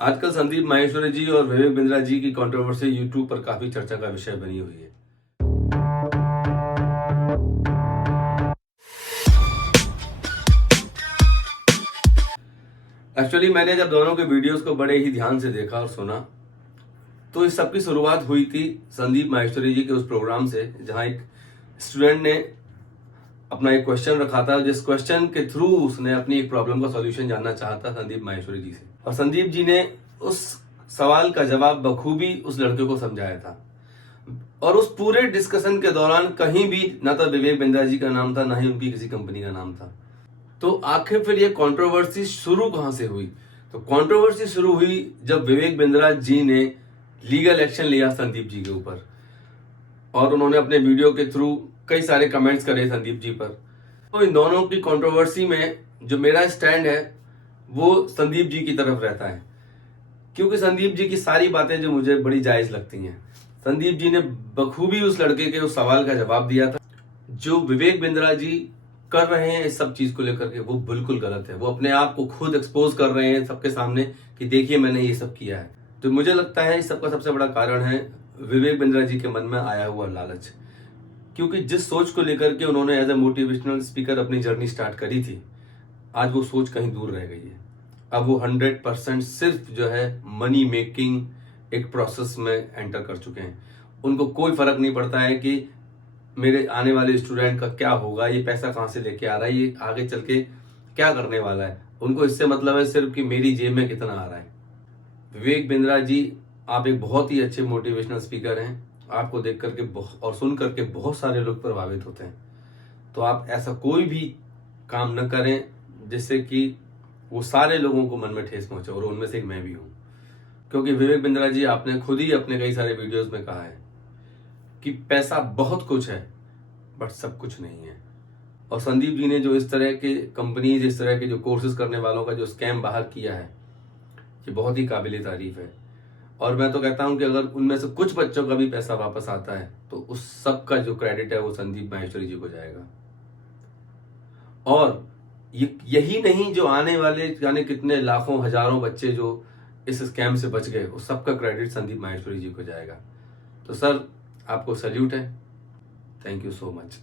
आजकल संदीप माहेश्वरी जी और विवेक बिंद्रा जी की कंट्रोवर्सी यूट्यूब पर काफी चर्चा का विषय बनी हुई है। एक्चुअली मैंने जब दोनों के वीडियोस को बड़े ही ध्यान से देखा और सुना, तो इस सब की शुरुआत हुई थी संदीप माहेश्वरी जी के उस प्रोग्राम से, जहां एक स्टूडेंट ने अपना एक क्वेश्चन रखा था, जिस क्वेश्चन के थ्रू उसने अपनी एक प्रॉब्लम का सॉल्यूशन जानना चाहा था संदीप माहेश्वरी जी से। और संदीप जी ने उस सवाल का जवाब बखूबी उस लड़के को समझाया था। और उस पूरे डिस्कशन के दौरान कहीं भी ना तो विवेक बिंद्रा जी का नाम था, ना ही उनकी किसी कंपनी का नाम था। तो आखिर फिर ये कंट्रोवर्सी शुरू कहां से हुई? तो कंट्रोवर्सी शुरू हुई जब विवेक बिंद्रा जी ने लीगल एक्शन लिया संदीप जी के ऊपर, और उन्होंने अपने वीडियो के थ्रू कई सारे कमेंट्स करे संदीप जी पर। तो इन दोनों की कंट्रोवर्सी में जो मेरा स्टैंड है वो संदीप जी की तरफ रहता है, क्योंकि संदीप जी की सारी बातें जो मुझे बड़ी जायज लगती हैं। संदीप जी ने बखूबी उस लड़के के उस सवाल का जवाब दिया था। जो विवेक बिंद्रा जी कर रहे हैं इस सब चीज को लेकर के, वो बिल्कुल गलत है। वो अपने आप को खुद एक्सपोज कर रहे हैं सबके सामने कि देखिए मैंने ये सब किया है। तो मुझे लगता है इस सब का सबसे बड़ा कारण है विवेक बिंद्रा जी के मन में आया हुआ लालच। क्योंकि जिस सोच को लेकर के उन्होंने एज ए मोटिवेशनल स्पीकर अपनी जर्नी स्टार्ट करी थी, आज वो सोच कहीं दूर रह गई है। अब वो 100% सिर्फ जो है मनी मेकिंग एक प्रोसेस में एंटर कर चुके हैं। उनको कोई फर्क नहीं पड़ता है कि मेरे आने वाले स्टूडेंट का क्या होगा, ये पैसा कहाँ से लेके आ रहा है, ये आगे चल के क्या करने वाला है। उनको इससे मतलब है सिर्फ कि मेरी जेब में कितना आ रहा है। विवेक बिंद्रा जी, आप एक बहुत ही अच्छे मोटिवेशनल स्पीकर हैं। आपको देख करके और सुन करके बहुत सारे लोग प्रभावित होते हैं। तो आप ऐसा कोई भी काम न करें जिससे कि वो सारे लोगों को मन में ठेस पहुंचे, और उनमें से एक मैं भी हूं। क्योंकि विवेक बिंद्रा जी, आपने खुद ही अपने कई सारे वीडियोस में कहा है कि पैसा बहुत कुछ है बट सब कुछ नहीं है। और संदीप जी ने जो इस तरह के कंपनीज, इस तरह के जो कोर्सेज करने वालों का जो स्कैम बाहर किया है, ये बहुत ही काबिल तारीफ है। और मैं तो कहता हूं कि अगर उनमें से कुछ बच्चों का भी पैसा वापस आता है तो उस सब का जो क्रेडिट है वो संदीप माहेश्वरी जी को जाएगा। और यही नहीं, जो आने वाले जाने कितने लाखों हजारों बच्चे जो इस स्कैम से बच गए, उस सबका क्रेडिट संदीप माहेश्वरी जी को जाएगा। तो सर, आपको सैल्यूट है। Thank you so much.